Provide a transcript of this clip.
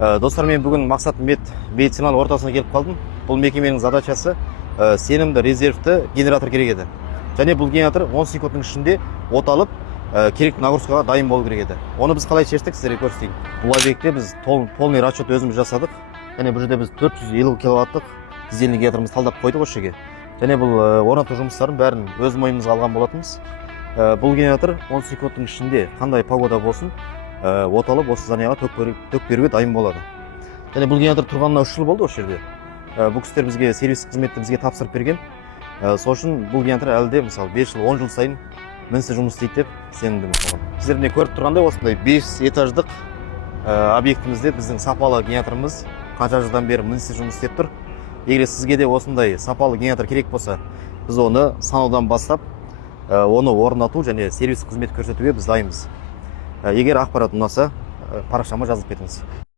Достар, мен бүгін Мақсат медициналық ортасына келіп қалдым. Бұл мекеменің задачасы сенімді резервті генератор керек еді. Және бұл генератор 10 секундтың ішінде оталып, керекті нагрузкаға дайын болу керек еді. Оны біз қалай шештік, сіздерге көрсетейін. Бұл объектте біз полный расчет өзіміз жасадық. Және бұл жерде біз 450 киловаттық дизельный генераторымызды талдап қойдық осы жерге. Және бұл орнату жұмыстарын бәрін өз мойнымызға алған болатынбыз. Бұл генератор 10 секундтың ішінде қандай погода болсын, оталып осы зданияға ток беруге дайын болады. Және бұл генератор тұрғанына 3 жыл болды осы жерде. Бұл кісілер бізге сервис қызметті бізге тапсырып берген. Сол үшін бұл генератор әлі де мысалы 5 жыл 10 жыл сайын мінсіз жұмыс істейді деп сенімдімін. Сіздерде көріп тұрғандай осындай 5 этаждық объектімізде біздің сапалы генераторымыз қанша жылдан бері мінсіз жұмыс істеп тұр. Егер сізге де осындай сапалы генератор керек болса, біз оны санаудан бастап оны орнату және сервис қызмет көрсетуге біз дайынбыз. Егер ақпарат ұнаса, парақшама жазылып кетіңіз.